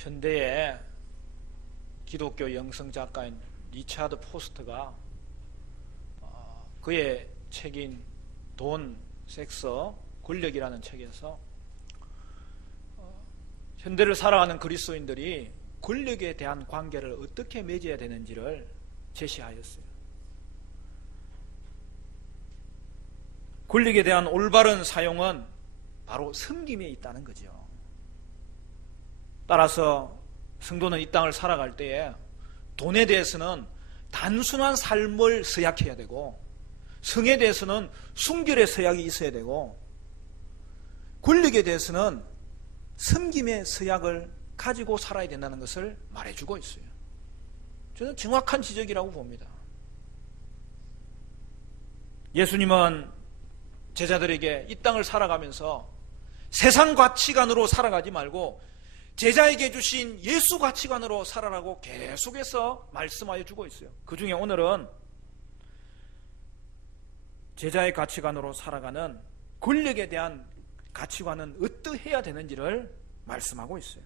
현대의 기독교 영성 작가인 리차드 포스터가 그의 책인 돈, 섹스, 권력이라는 책에서 현대를 살아가는 그리스도인들이 권력에 대한 관계를 어떻게 맺어야 되는지를 제시하였어요. 권력에 대한 올바른 사용은 바로 섬김에 있다는 거죠. 따라서 성도는 이 땅을 살아갈 때에 돈에 대해서는 단순한 삶을 서약해야 되고, 성에 대해서는 순결의 서약이 있어야 되고, 권력에 대해서는 섬김의 서약을 가지고 살아야 된다는 것을 말해주고 있어요. 저는 정확한 지적이라고 봅니다. 예수님은 제자들에게 이 땅을 살아가면서 세상 가치관으로 살아가지 말고 제자에게 주신 예수 가치관으로 살아라고 계속해서 말씀하여 주고 있어요. 그 중에 오늘은 제자의 가치관으로 살아가는 권력에 대한 가치관은 어떠해야 되는지를 말씀하고 있어요.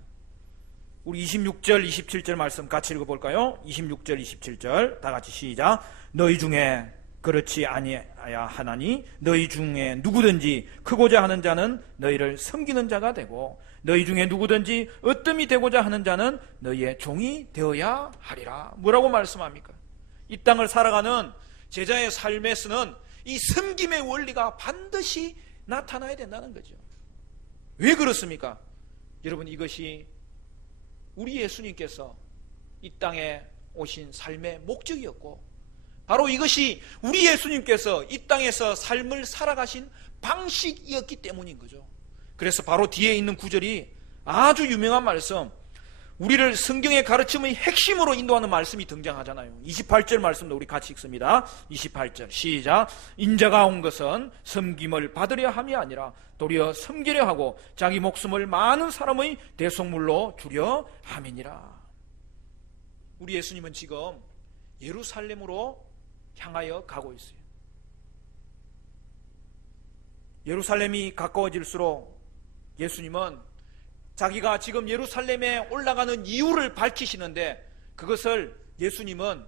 우리 26절, 27절 말씀 같이 읽어볼까요? 26절, 27절 다 같이 시작. 너희 중에 그렇지 아니하야 하나니 너희 중에 누구든지 크고자 하는 자는 너희를 섬기는 자가 되고 너희 중에 누구든지 으뜸이 되고자 하는 자는 너희의 종이 되어야 하리라. 뭐라고 말씀합니까? 이 땅을 살아가는 제자의 삶에서는 이 섬김의 원리가 반드시 나타나야 된다는 거죠. 왜 그렇습니까? 여러분, 이것이 우리 예수님께서 이 땅에 오신 삶의 목적이었고, 바로 이것이 우리 예수님께서 이 땅에서 삶을 살아가신 방식이었기 때문인 거죠. 그래서 바로 뒤에 있는 구절이 아주 유명한 말씀, 우리를 성경의 가르침의 핵심으로 인도하는 말씀이 등장하잖아요. 28절 말씀도 우리 같이 읽습니다. 28절 시작. 인자가 온 것은 섬김을 받으려 함이 아니라 도리어 섬기려 하고 자기 목숨을 많은 사람의 대속물로 주려 함이니라. 우리 예수님은 지금 예루살렘으로 향하여 가고 있어요. 예루살렘이 가까워질수록 예수님은 자기가 지금 예루살렘에 올라가는 이유를 밝히시는데, 그것을 예수님은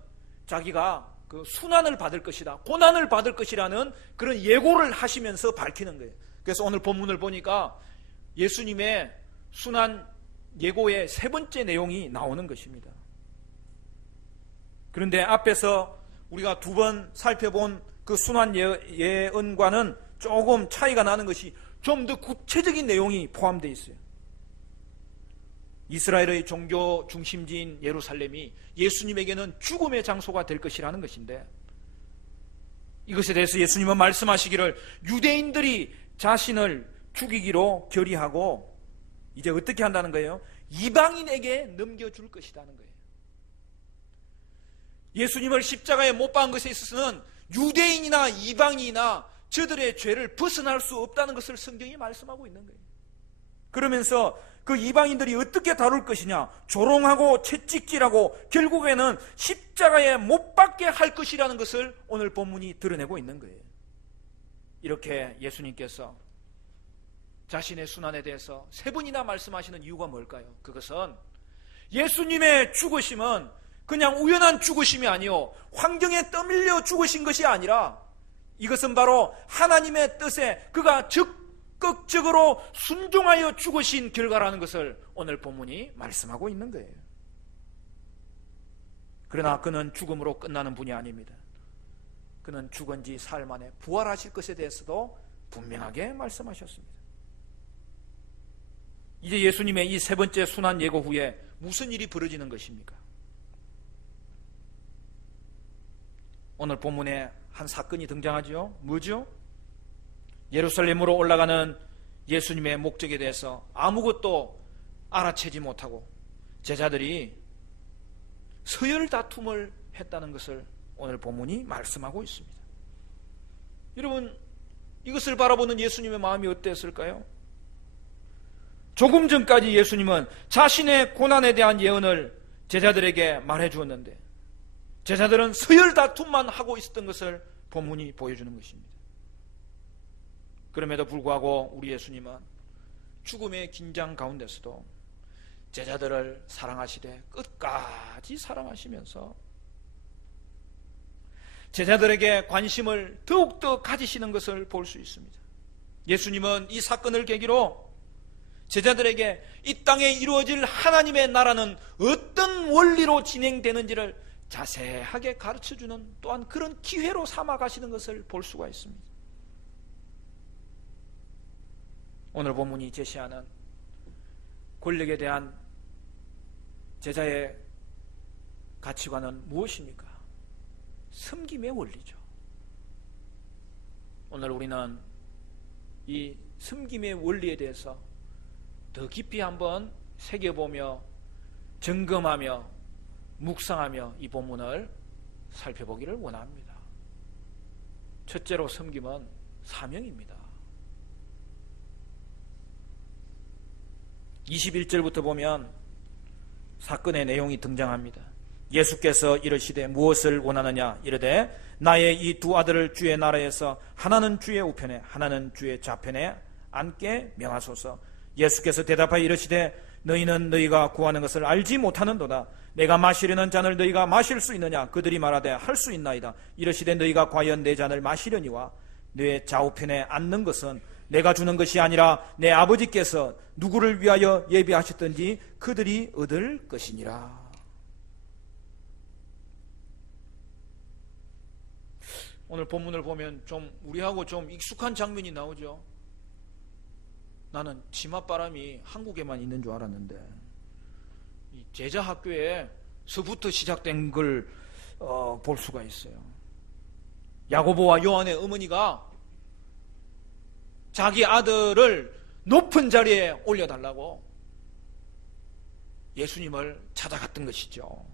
자기가 그 순환을 받을 것이다, 고난을 받을 것이라는 그런 예고를 하시면서 밝히는 거예요. 그래서 오늘 본문을 보니까 예수님의 순환 예고의 세 번째 내용이 나오는 것입니다. 그런데 앞에서 우리가 두 번 살펴본 그 순환 예언과는 조금 차이가 나는 것이 좀 더 구체적인 내용이 포함되어 있어요. 이스라엘의 종교 중심지인 예루살렘이 예수님에게는 죽음의 장소가 될 것이라는 것인데, 이것에 대해서 예수님은 말씀하시기를 유대인들이 자신을 죽이기로 결의하고 이제 어떻게 한다는 거예요? 이방인에게 넘겨줄 것이라는 거예요. 예수님을 십자가에 못 박은 것에 있어서는 유대인이나 이방인이나 저들의 죄를 벗어날 수 없다는 것을 성경이 말씀하고 있는 거예요. 그러면서 그 이방인들이 어떻게 다룰 것이냐, 조롱하고 채찍질하고 결국에는 십자가에 못 박게 할 것이라는 것을 오늘 본문이 드러내고 있는 거예요. 이렇게 예수님께서 자신의 순환에 대해서 세 번이나 말씀하시는 이유가 뭘까요? 그것은 예수님의 죽으심은 그냥 우연한 죽으심이 아니요, 환경에 떠밀려 죽으신 것이 아니라 이것은 바로 하나님의 뜻에 그가 적극적으로 순종하여 죽으신 결과라는 것을 오늘 본문이 말씀하고 있는 거예요. 그러나 그는 죽음으로 끝나는 분이 아닙니다. 그는 죽은 지 사흘 만에 부활하실 것에 대해서도 분명하게 말씀하셨습니다. 이제 예수님의 이 세 번째 순환 예고 후에 무슨 일이 벌어지는 것입니까? 오늘 본문에 한 사건이 등장하죠. 뭐죠? 예루살렘으로 올라가는 예수님의 목적에 대해서 아무것도 알아채지 못하고 제자들이 서열 다툼을 했다는 것을 오늘 본문이 말씀하고 있습니다. 여러분, 이것을 바라보는 예수님의 마음이 어땠을까요? 조금 전까지 예수님은 자신의 고난에 대한 예언을 제자들에게 말해 주었는데 제자들은 서열 다툼만 하고 있었던 것을 본문이 보여주는 것입니다. 그럼에도 불구하고 우리 예수님은 죽음의 긴장 가운데서도 제자들을 사랑하시되 끝까지 사랑하시면서 제자들에게 관심을 더욱더 가지시는 것을 볼 수 있습니다. 예수님은 이 사건을 계기로 제자들에게 이 땅에 이루어질 하나님의 나라는 어떤 원리로 진행되는지를 자세하게 가르쳐주는 또한 그런 기회로 삼아 가시는 것을 볼 수가 있습니다. 오늘 본문이 제시하는 권력에 대한 제자의 가치관은 무엇입니까? 섬김의 원리죠. 오늘 우리는 이 섬김의 원리에 대해서 더 깊이 한번 새겨보며 점검하며 묵상하며 이 본문을 살펴보기를 원합니다. 첫째로 섬김은 사명입니다. 21절부터 보면 사건의 내용이 등장합니다. 예수께서 이르시되 무엇을 원하느냐 이르되 나의 이 두 아들을 주의 나라에서 하나는 주의 우편에 하나는 주의 좌편에 앉게 명하소서. 예수께서 대답하여 이르시되 너희는 너희가 구하는 것을 알지 못하는도다. 내가 마시려는 잔을 너희가 마실 수 있느냐? 그들이 말하되 할 수 있나이다. 이르시되 너희가 과연 내 잔을 마시려니와 내 좌우편에 앉는 것은 내가 주는 것이 아니라 내 아버지께서 누구를 위하여 예비하셨든지 그들이 얻을 것이니라. 오늘 본문을 보면 좀 우리하고 좀 익숙한 장면이 나오죠. 나는 치맛바람이 한국에만 있는 줄 알았는데 이 제자 학교에서부터 시작된 걸 볼 수가 있어요. 야고보와 요한의 어머니가 자기 아들을 높은 자리에 올려달라고 예수님을 찾아갔던 것이죠.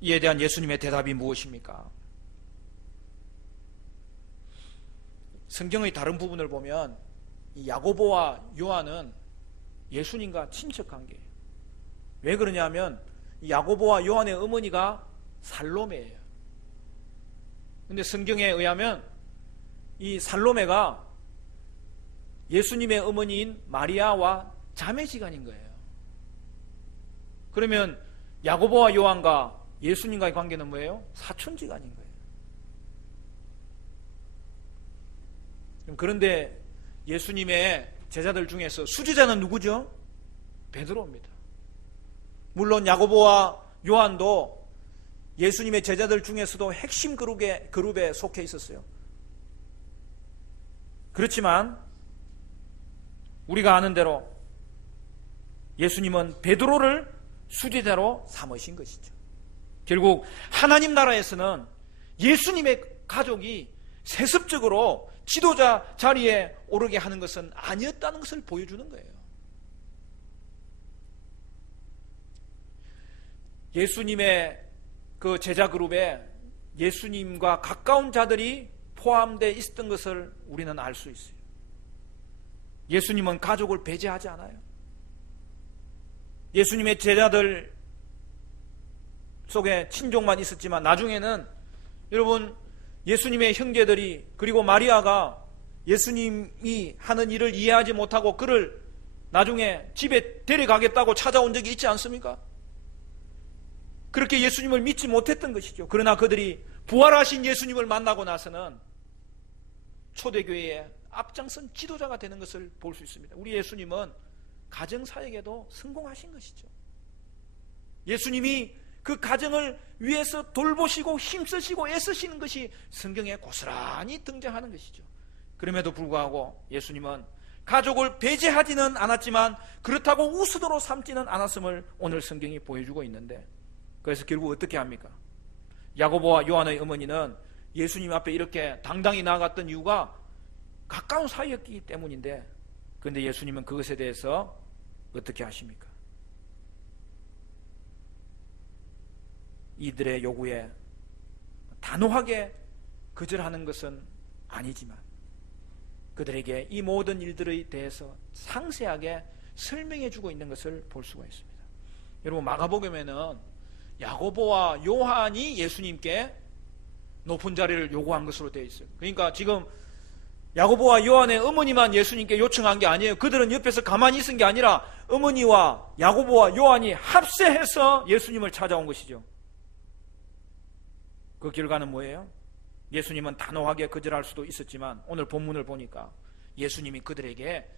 이에 대한 예수님의 대답이 무엇입니까? 성경의 다른 부분을 보면 이 야고보와 요한은 예수님과 친척관계예요. 왜 그러냐면 이 야고보와 요한의 어머니가 살로메예요. 그런데 성경에 의하면 이 살로메가 예수님의 어머니인 마리아와 자매지간인 거예요. 그러면 야고보와 요한과 예수님과의 관계는 뭐예요? 사촌지간인 거예요. 그런데 예수님의 제자들 중에서 수제자는 누구죠? 베드로입니다. 물론 야고보와 요한도 예수님의 제자들 중에서도 핵심 그룹에 속해 있었어요. 그렇지만 우리가 아는 대로 예수님은 베드로를 수제자로 삼으신 것이죠. 결국 하나님 나라에서는 예수님의 가족이 세습적으로 지도자 자리에 오르게 하는 것은 아니었다는 것을 보여주는 거예요. 예수님의 그 제자 그룹에 예수님과 가까운 자들이 포함되어 있었던 것을 우리는 알 수 있어요. 예수님은 가족을 배제하지 않아요. 예수님의 제자들 속에 친족만 있었지만 나중에는 여러분 예수님의 형제들이 그리고 마리아가 예수님이 하는 일을 이해하지 못하고 그를 나중에 집에 데려가겠다고 찾아온 적이 있지 않습니까? 그렇게 예수님을 믿지 못했던 것이죠. 그러나 그들이 부활하신 예수님을 만나고 나서는 초대교회의 앞장선 지도자가 되는 것을 볼 수 있습니다. 우리 예수님은 가정사역에도 성공하신 것이죠. 예수님이 그 가정을 위해서 돌보시고 힘쓰시고 애쓰시는 것이 성경에 고스란히 등장하는 것이죠. 그럼에도 불구하고 예수님은 가족을 배제하지는 않았지만 그렇다고 우스도로 삼지는 않았음을 오늘 성경이 보여주고 있는데, 그래서 결국 어떻게 합니까? 야고보와 요한의 어머니는 예수님 앞에 이렇게 당당히 나아갔던 이유가 가까운 사이였기 때문인데, 그런데 예수님은 그것에 대해서 어떻게 하십니까? 이들의 요구에 단호하게 거절하는 것은 아니지만 그들에게 이 모든 일들에 대해서 상세하게 설명해 주고 있는 것을 볼 수가 있습니다. 여러분, 마가복음에는 야고보와 요한이 예수님께 높은 자리를 요구한 것으로 되어 있어요. 그러니까 지금 야고보와 요한의 어머니만 예수님께 요청한 게 아니에요. 그들은 옆에서 가만히 있은 게 아니라 어머니와 야고보와 요한이 합세해서 예수님을 찾아온 것이죠. 그 결과는 뭐예요? 예수님은 단호하게 거절할 수도 있었지만 오늘 본문을 보니까 예수님이 그들에게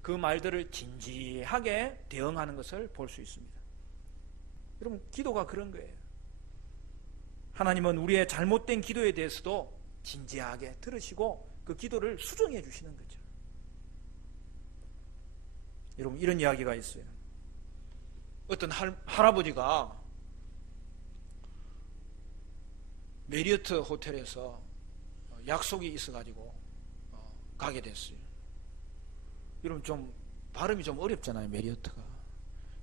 그 말들을 진지하게 대응하는 것을 볼 수 있습니다. 여러분, 기도가 그런 거예요. 하나님은 우리의 잘못된 기도에 대해서도 진지하게 들으시고 그 기도를 수정해 주시는 거죠. 여러분, 이런 이야기가 있어요. 어떤 할아버지가 메리어트 호텔에서 약속이 있어가지고 가게 됐어요. 여러분, 좀 발음이 좀 어렵잖아요, 메리어트가.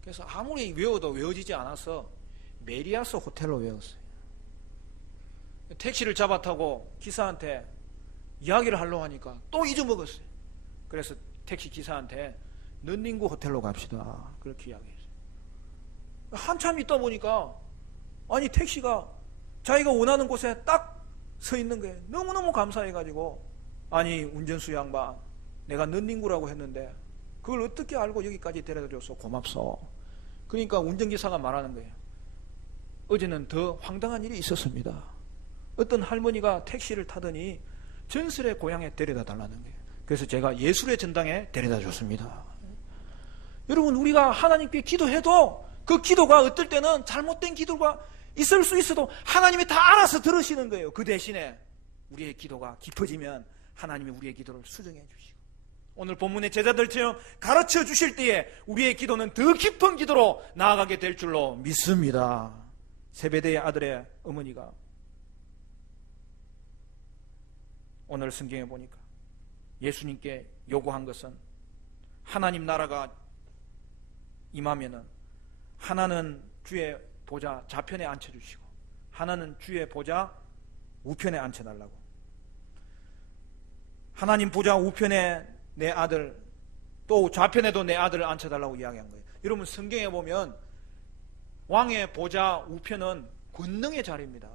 그래서 아무리 외워도 외워지지 않아서 메리아스 호텔로 외웠어요. 택시를 잡아 타고 기사한테 이야기를 하려고 하니까 또 잊어먹었어요. 그래서 택시 기사한테 넌닝구 호텔로 갑시다, 그렇게 이야기했어요. 한참 있다 보니까 아니 택시가 자기가 원하는 곳에 딱 서 있는 거예요. 너무너무 감사해가지고 아니 운전수 양반, 내가 넌닝구라고 했는데 그걸 어떻게 알고 여기까지 데려다줘서 고맙소. 그러니까 운전기사가 말하는 거예요. 어제는 더 황당한 일이 있었습니다. 어떤 할머니가 택시를 타더니 전설의 고향에 데려다 달라는 거예요. 그래서 제가 예술의 전당에 데려다 줬습니다. 여러분, 우리가 하나님께 기도해도 그 기도가 어떨 때는 잘못된 기도가 있을 수 있어도 하나님이 다 알아서 들으시는 거예요. 그 대신에 우리의 기도가 깊어지면 하나님이 우리의 기도를 수정해 주시고, 오늘 본문의 제자들처럼 가르쳐 주실 때에 우리의 기도는 더 깊은 기도로 나아가게 될 줄로 믿습니다. 세베대의 아들의 어머니가 오늘 성경에 보니까 예수님께 요구한 것은 하나님 나라가 임하면은 하나는 주의 보좌 좌편에 앉혀주시고 하나는 주의 보좌 우편에 앉혀달라고. 하나님 보좌 우편에 내 아들, 또 좌편에도 내 아들을 앉혀달라고 이야기한 거예요. 여러분, 성경에 보면 왕의 보좌 우편은 권능의 자리입니다.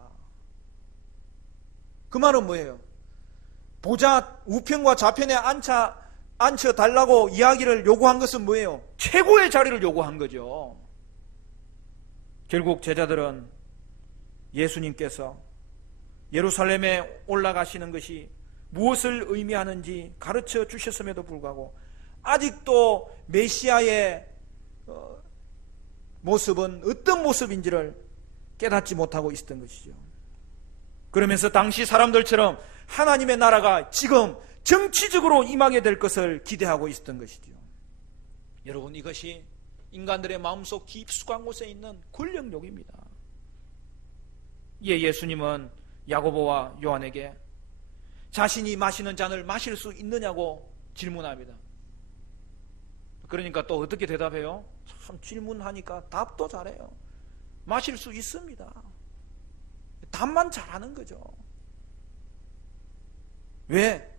그 말은 뭐예요? 보좌 우편과 좌편에 앉혀달라고 이야기를 요구한 것은 뭐예요? 최고의 자리를 요구한 거죠. 결국 제자들은 예수님께서 예루살렘에 올라가시는 것이 무엇을 의미하는지 가르쳐 주셨음에도 불구하고 아직도 메시아의 모습은 어떤 모습인지를 깨닫지 못하고 있었던 것이죠. 그러면서 당시 사람들처럼 하나님의 나라가 지금 정치적으로 임하게 될 것을 기대하고 있었던 것이죠. 여러분, 이것이 인간들의 마음속 깊숙한 곳에 있는 권력욕입니다. 이에 예수님은 야고보와 요한에게 자신이 마시는 잔을 마실 수 있느냐고 질문합니다. 그러니까 또 어떻게 대답해요? 참 질문하니까 답도 잘해요. 마실 수 있습니다. 답만 잘하는 거죠. 왜?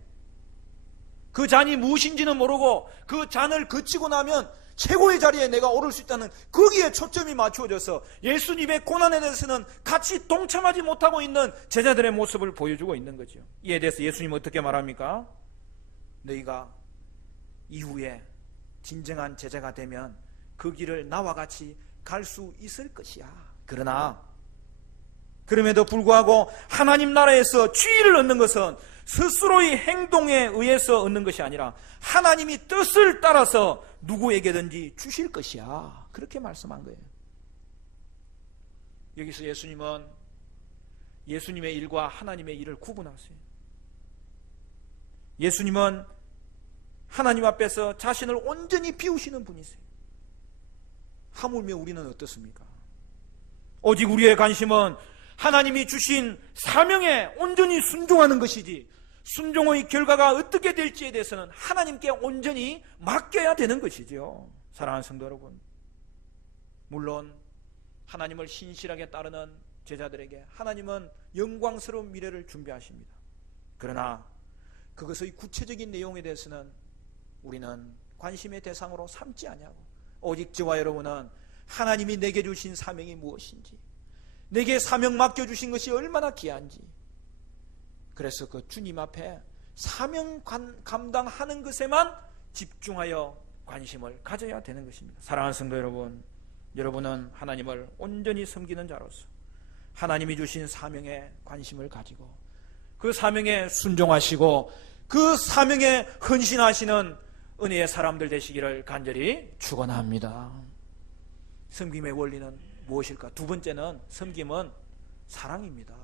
그 잔이 무엇인지는 모르고 그 잔을 거치고 나면 최고의 자리에 내가 오를 수 있다는 거기에 초점이 맞추어져서 예수님의 고난에 대해서는 같이 동참하지 못하고 있는 제자들의 모습을 보여주고 있는 거죠. 이에 대해서 예수님은 어떻게 말합니까? 너희가 이후에 진정한 제자가 되면 그 길을 나와 같이 갈 수 있을 것이야. 그러나 그럼에도 불구하고 하나님 나라에서 지위를 얻는 것은 스스로의 행동에 의해서 얻는 것이 아니라 하나님이 뜻을 따라서 누구에게든지 주실 것이야. 그렇게 말씀한 거예요. 여기서 예수님은 예수님의 일과 하나님의 일을 구분하세요. 예수님은 하나님 앞에서 자신을 온전히 비우시는 분이세요. 하물며 우리는 어떻습니까? 오직 우리의 관심은 하나님이 주신 사명에 온전히 순종하는 것이지 순종의 결과가 어떻게 될지에 대해서는 하나님께 온전히 맡겨야 되는 것이죠. 사랑하는 성도 여러분, 물론 하나님을 신실하게 따르는 제자들에게 하나님은 영광스러운 미래를 준비하십니다. 그러나 그것의 구체적인 내용에 대해서는 우리는 관심의 대상으로 삼지 않냐고. 오직 저와 여러분은 하나님이 내게 주신 사명이 무엇인지, 내게 사명 맡겨주신 것이 얼마나 귀한지, 그래서 그 주님 앞에 사명 감당하는 것에만 집중하여 관심을 가져야 되는 것입니다. 사랑하는 성도 여러분, 여러분은 하나님을 온전히 섬기는 자로서 하나님이 주신 사명에 관심을 가지고 그 사명에 순종하시고 그 사명에 헌신하시는 은혜의 사람들 되시기를 간절히 축원합니다. 섬김의 원리는 무엇일까? 두 번째는 섬김은 사랑입니다.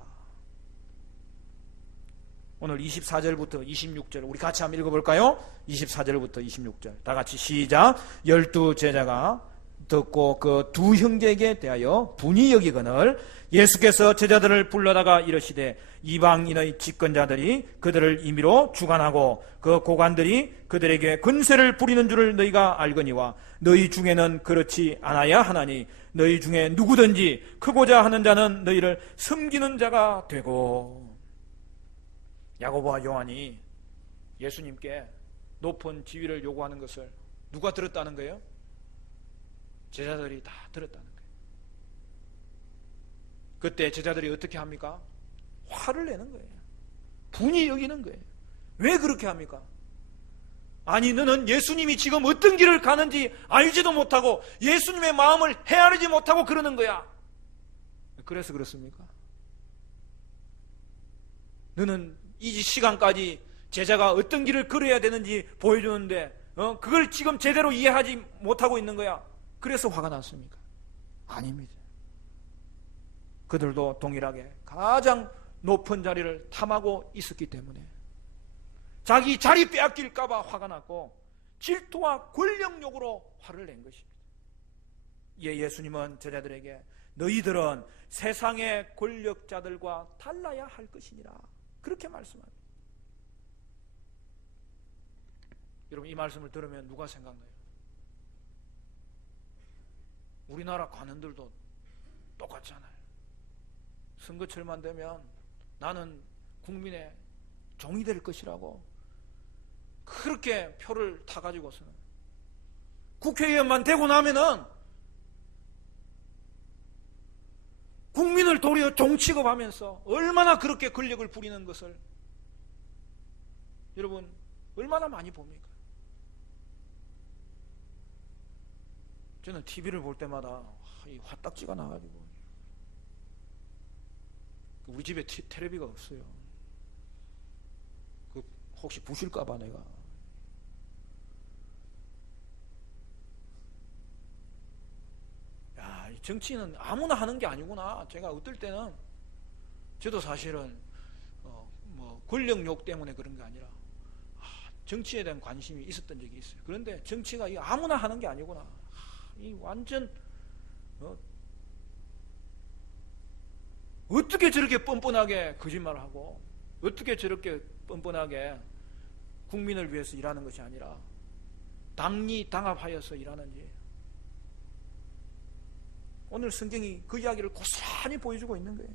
오늘 24절부터 26절 우리 같이 한번 읽어볼까요? 24절부터 26절 다 같이 시작. 12제자가 듣고 그 두 형제에게 대하여 분이 여기거늘 예수께서 제자들을 불러다가 이르시되 이방인의 집권자들이 그들을 임의로 주관하고 그 고관들이 그들에게 권세를 부리는 줄을 너희가 알거니와 너희 중에는 그렇지 않아야 하나니 너희 중에 누구든지 크고자 하는 자는 너희를 섬기는 자가 되고. 야고보와 요한이 예수님께 높은 지위를 요구하는 것을 누가 들었다는 거예요? 제자들이 다 들었다는 거예요. 그때 제자들이 어떻게 합니까? 화를 내는 거예요. 분이 여기는 거예요. 왜 그렇게 합니까? 아니, 너는 예수님이 지금 어떤 길을 가는지 알지도 못하고 예수님의 마음을 헤아리지 못하고 그러는 거야. 그래서 그렇습니까? 너는 이 시간까지 제자가 어떤 길을 걸어야 되는지 보여주는데 그걸 지금 제대로 이해하지 못하고 있는 거야. 그래서 화가 났습니까? 아닙니다. 그들도 동일하게 가장 높은 자리를 탐하고 있었기 때문에 자기 자리 빼앗길까 봐 화가 났고 질투와 권력욕으로 화를 낸 것입니다. 예, 예수님은 제자들에게 너희들은 세상의 권력자들과 달라야 할 것이니라 그렇게 말씀합니다. 여러분, 이 말씀을 들으면 누가 생각나요? 우리나라 관원들도 똑같잖아요. 선거철만 되면 나는 국민의 종이 될 것이라고 그렇게 표를 타가지고서는 국회의원만 되고 나면은 국민을 도리어 종 취급하면서 얼마나 그렇게 권력을 부리는 것을 여러분 얼마나 많이 봅니까? 저는 TV를 볼 때마다 이 화딱지가 나가지고 우리 집에 텔레비가 없어요. 혹시 부실까봐 내가 정치는 아무나 하는 게 아니구나. 제가 어떨 때는 저도 사실은 권력욕 때문에 그런 게 아니라 정치에 대한 관심이 있었던 적이 있어요. 그런데 정치가 아무나 하는 게 아니구나. 이 완전 어떻게 저렇게 뻔뻔하게 거짓말을 하고 어떻게 저렇게 뻔뻔하게 국민을 위해서 일하는 것이 아니라 당리당합하여서 일하는지 오늘 성경이 그 이야기를 고스란히 보여주고 있는 거예요.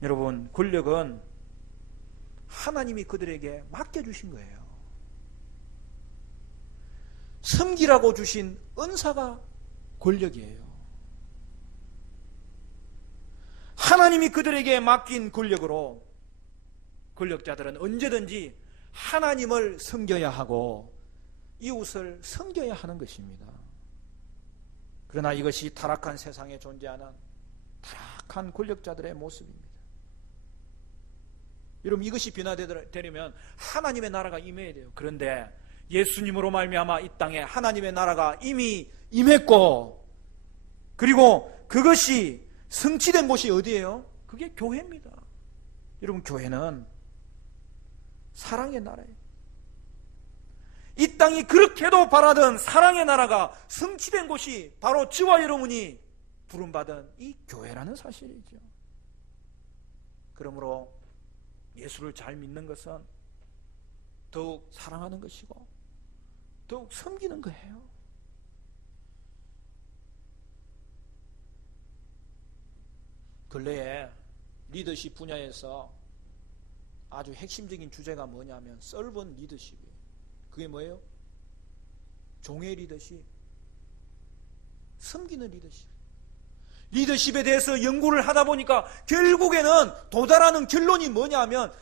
여러분, 권력은 하나님이 그들에게 맡겨주신 거예요. 섬기라고 주신 은사가 권력이에요. 하나님이 그들에게 맡긴 권력으로 권력자들은 언제든지 하나님을 섬겨야 하고 이웃을 섬겨야 하는 것입니다. 그러나 이것이 타락한 세상에 존재하는 타락한 권력자들의 모습입니다. 여러분, 이것이 변화되려면 하나님의 나라가 임해야 돼요. 그런데 예수님으로 말미암아 이 땅에 하나님의 나라가 이미 임했고 그리고 그것이 성취된 곳이 어디예요? 그게 교회입니다. 여러분, 교회는 사랑의 나라예요. 이 땅이 그렇게도 바라던 사랑의 나라가 성취된 곳이 바로 저와 여러분이 부름받은 이 교회라는 사실이죠. 그러므로 예수를 잘 믿는 것은 더욱 사랑하는 것이고 더욱 섬기는 거예요. 근래에 리더십 분야에서 아주 핵심적인 주제가 뭐냐면 서번 리더십이에요. 그게 뭐예요? 종의 리더십, 섬기는 리더십. 리더십에 대해서 연구를 하다 보니까 결국에는 도달하는 결론이 뭐냐면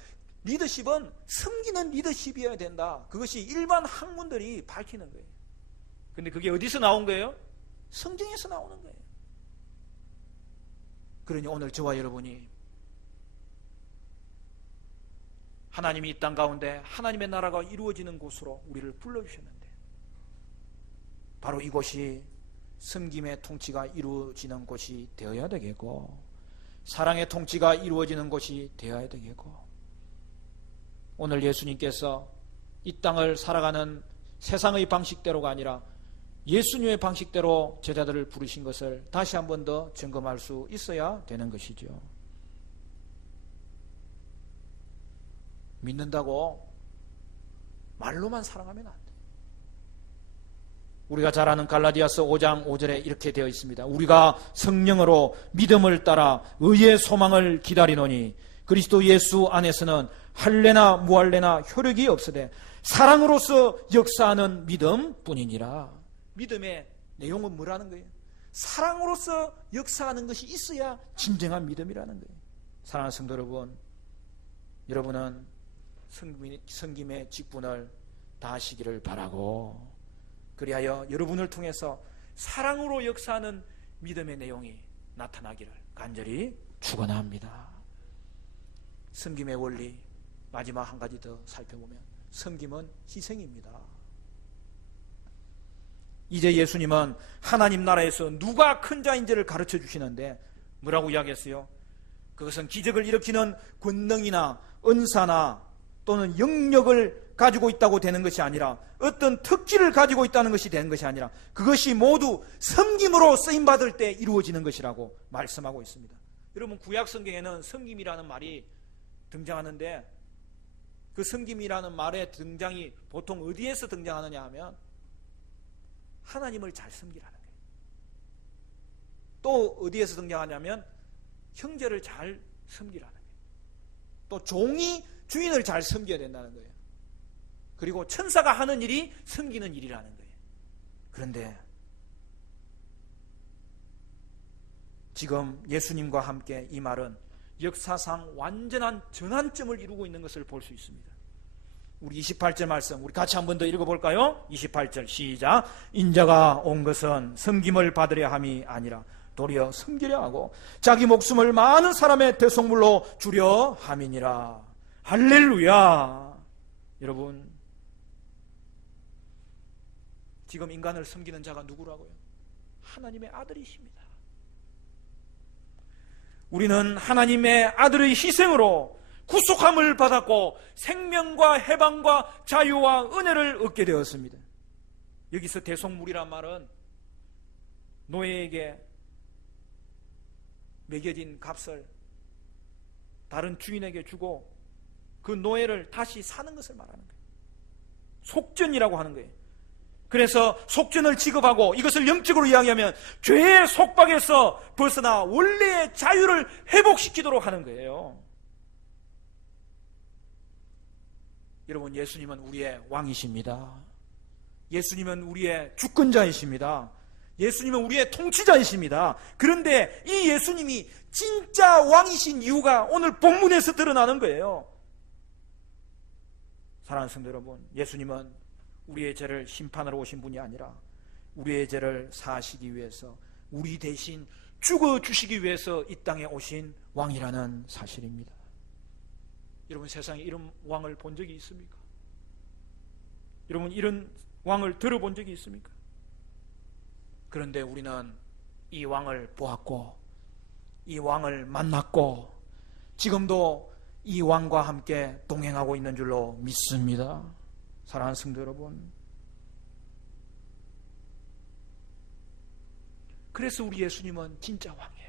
리더십은 섬기는 리더십이어야 된다. 그것이 일반 학문들이 밝히는 거예요. 근데 그게 어디서 나온 거예요? 성경에서 나오는 거예요. 그러니 오늘 저와 여러분이 하나님이 이 땅 가운데 하나님의 나라가 이루어지는 곳으로 우리를 불러주셨는데, 바로 이곳이 섬김의 통치가 이루어지는 곳이 되어야 되겠고, 사랑의 통치가 이루어지는 곳이 되어야 되겠고, 오늘 예수님께서 이 땅을 살아가는 세상의 방식대로가 아니라 예수님의 방식대로 제자들을 부르신 것을 다시 한 번 더 점검할 수 있어야 되는 것이죠. 믿는다고 말로만 사랑하면 안 돼. 우리가 잘 아는 갈라디아서 5장 5절에 이렇게 되어 있습니다. 우리가 성령으로 믿음을 따라 의의 소망을 기다리노니 그리스도 예수 안에서는 할례나 무할례나 효력이 없으되 사랑으로서 역사하는 믿음뿐이니라. 믿음의 내용은 뭐라는 거예요? 사랑으로서 역사하는 것이 있어야 진정한 믿음이라는 거예요. 사랑하는 성도 여러분, 여러분은 섬김의 직분을 다하시기를 바라고, 그리하여 여러분을 통해서 사랑으로 역사하는 믿음의 내용이 나타나기를 간절히 축원합니다. 섬김의 원리 마지막 한 가지 더 살펴보면, 섬김은 희생입니다. 이제 예수님은 하나님 나라에서 누가 큰 자인지를 가르쳐 주시는데 뭐라고 이야기했어요? 그것은 기적을 일으키는 권능이나 은사나 또는 영역을 가지고 있다고 되는 것이 아니라, 어떤 특기를 가지고 있다는 것이 되는 것이 아니라, 그것이 모두 섬김으로 쓰임받을 때 이루어지는 것이라고 말씀하고 있습니다. 여러분, 구약 성경에는 섬김이라는 말이 등장하는데, 그 섬김이라는 말의 등장이 보통 어디에서 등장하느냐 하면 하나님을 잘 섬기라는 거예요. 또 어디에서 등장하냐면 형제를 잘 섬기라는 거예요. 또 종이 주인을 잘 섬겨야 된다는 거예요. 그리고 천사가 하는 일이 섬기는 일이라는 거예요. 그런데 지금 예수님과 함께 이 말은 역사상 완전한 전환점을 이루고 있는 것을 볼 수 있습니다. 우리 28절 말씀 우리 같이 한 번 더 읽어볼까요? 28절 시작. 인자가 온 것은 섬김을 받으려 함이 아니라 도리어 섬기려 하고 자기 목숨을 많은 사람의 대속물로 주려 함이니라. 할렐루야. 여러분, 지금 인간을 섬기는 자가 누구라고요? 하나님의 아들이십니다. 우리는 하나님의 아들의 희생으로 구속함을 받았고 생명과 해방과 자유와 은혜를 얻게 되었습니다. 여기서 대속물이란 말은 노예에게 매겨진 값을 다른 주인에게 주고 그 노예를 다시 사는 것을 말하는 거예요. 속전이라고 하는 거예요. 그래서 속전을 지급하고, 이것을 영적으로 이야기하면 죄의 속박에서 벗어나 원래의 자유를 회복시키도록 하는 거예요. 여러분, 예수님은 우리의 왕이십니다. 예수님은 우리의 주권자이십니다. 예수님은 우리의 통치자이십니다. 그런데 이 예수님이 진짜 왕이신 이유가 오늘 본문에서 드러나는 거예요. 사랑하는 성도 여러분, 예수님은 우리의 죄를 심판하러 오신 분이 아니라 우리의 죄를 사하시기 위해서, 우리 대신 죽어주시기 위해서 이 땅에 오신 왕이라는 사실입니다. 여러분, 세상에 이런 왕을 본 적이 있습니까? 여러분, 이런 왕을 들어본 적이 있습니까? 그런데 우리는 이 왕을 보았고 이 왕을 만났고 지금도 이 왕과 함께 동행하고 있는 줄로 믿습니다. 사랑하는 성도 여러분, 그래서 우리 예수님은 진짜 왕이에요.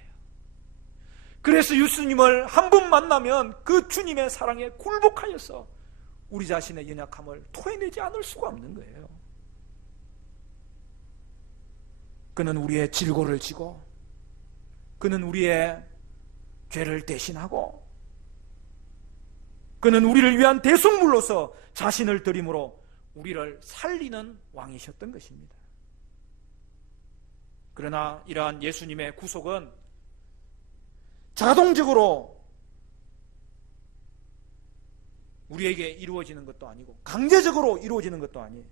그래서 예수님을 한 번 만나면 그 주님의 사랑에 굴복하여서 우리 자신의 연약함을 토해내지 않을 수가 없는 거예요. 그는 우리의 질고를 지고 그는 우리의 죄를 대신하고 그는 우리를 위한 대속물로서 자신을 드림으로 우리를 살리는 왕이셨던 것입니다. 그러나 이러한 예수님의 구속은 자동적으로 우리에게 이루어지는 것도 아니고 강제적으로 이루어지는 것도 아니에요.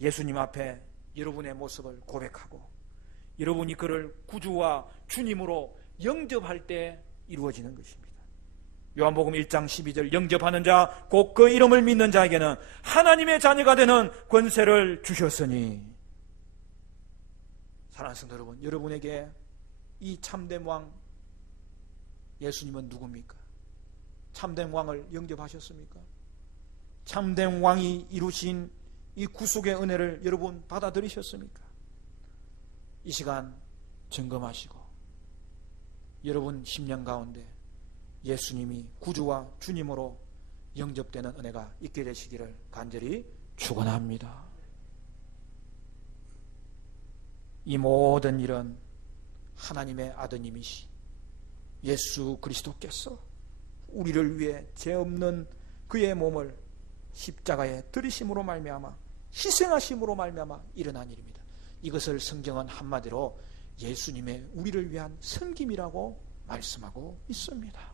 예수님 앞에 여러분의 모습을 고백하고 여러분이 그를 구주와 주님으로 영접할 때 이루어지는 것입니다. 요한복음 1장 12절 영접하는 자 곧 그 이름을 믿는 자에게는 하나님의 자녀가 되는 권세를 주셨으니. 사랑하는 성도 여러분, 여러분에게 이 참된 왕 예수님은 누굽니까? 참된 왕을 영접하셨습니까? 참된 왕이 이루신 이 구속의 은혜를 여러분 받아들이셨습니까? 이 시간 점검하시고 여러분 심령 가운데 예수님이 구주와 주님으로 영접되는 은혜가 있게 되시기를 간절히 축원합니다. 이 모든 일은 하나님의 아드님이시 예수 그리스도께서 우리를 위해 죄 없는 그의 몸을 십자가에 들이심으로 말미암아 희생하심으로 말미암아 일어난 일입니다. 이것을 성경은 한마디로 예수님의 우리를 위한 섬김이라고 말씀하고 있습니다.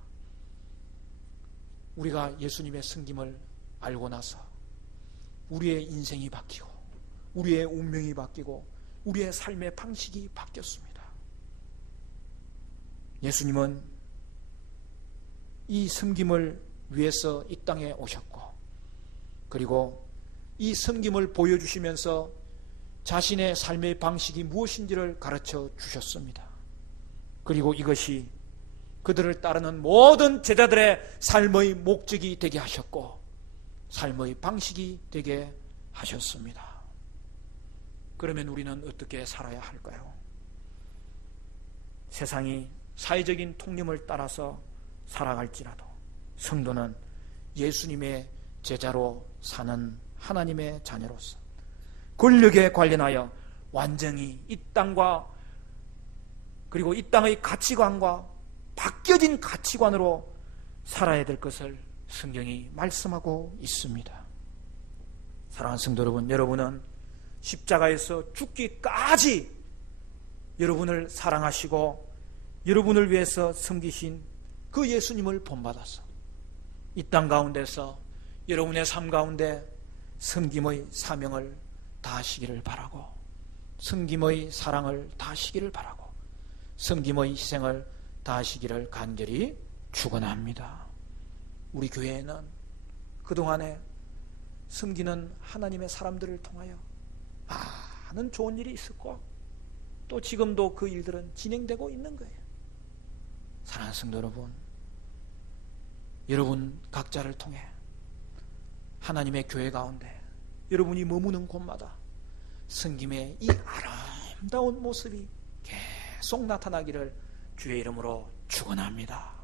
우리가 예수님의 섬김을 알고 나서 우리의 인생이 바뀌고 우리의 운명이 바뀌고 우리의 삶의 방식이 바뀌었습니다. 예수님은 이 섬김을 위해서 이 땅에 오셨고 그리고 이 섬김을 보여주시면서 자신의 삶의 방식이 무엇인지를 가르쳐 주셨습니다. 그리고 이것이 그들을 따르는 모든 제자들의 삶의 목적이 되게 하셨고 삶의 방식이 되게 하셨습니다. 그러면 우리는 어떻게 살아야 할까요? 세상이 사회적인 통념을 따라서 살아갈지라도 성도는 예수님의 제자로 사는 하나님의 자녀로서 권력에 관련하여 완전히 이 땅과 그리고 이 땅의 가치관과 바뀌어진 가치관으로 살아야 될 것을 성경이 말씀하고 있습니다. 사랑하는 성도 여러분, 여러분은 십자가에서 죽기까지 여러분을 사랑하시고 여러분을 위해서 섬기신 그 예수님을 본받아서 이 땅 가운데서 여러분의 삶 가운데 섬김의 사명을 다하시기를 바라고 섬김의 사랑을 다하시기를 바라고 섬김의 희생을 다하시기를 간절히 축원합니다. 우리 교회에는 그동안에 섬기는 하나님의 사람들을 통하여 많은 좋은 일이 있었고 또 지금도 그 일들은 진행되고 있는 거예요. 사랑하는 성도 여러분, 여러분 각자를 통해 하나님의 교회 가운데 여러분이 머무는 곳마다 섬김의 이 아름다운 모습이 계속 나타나기를 주의 이름으로 축원합니다.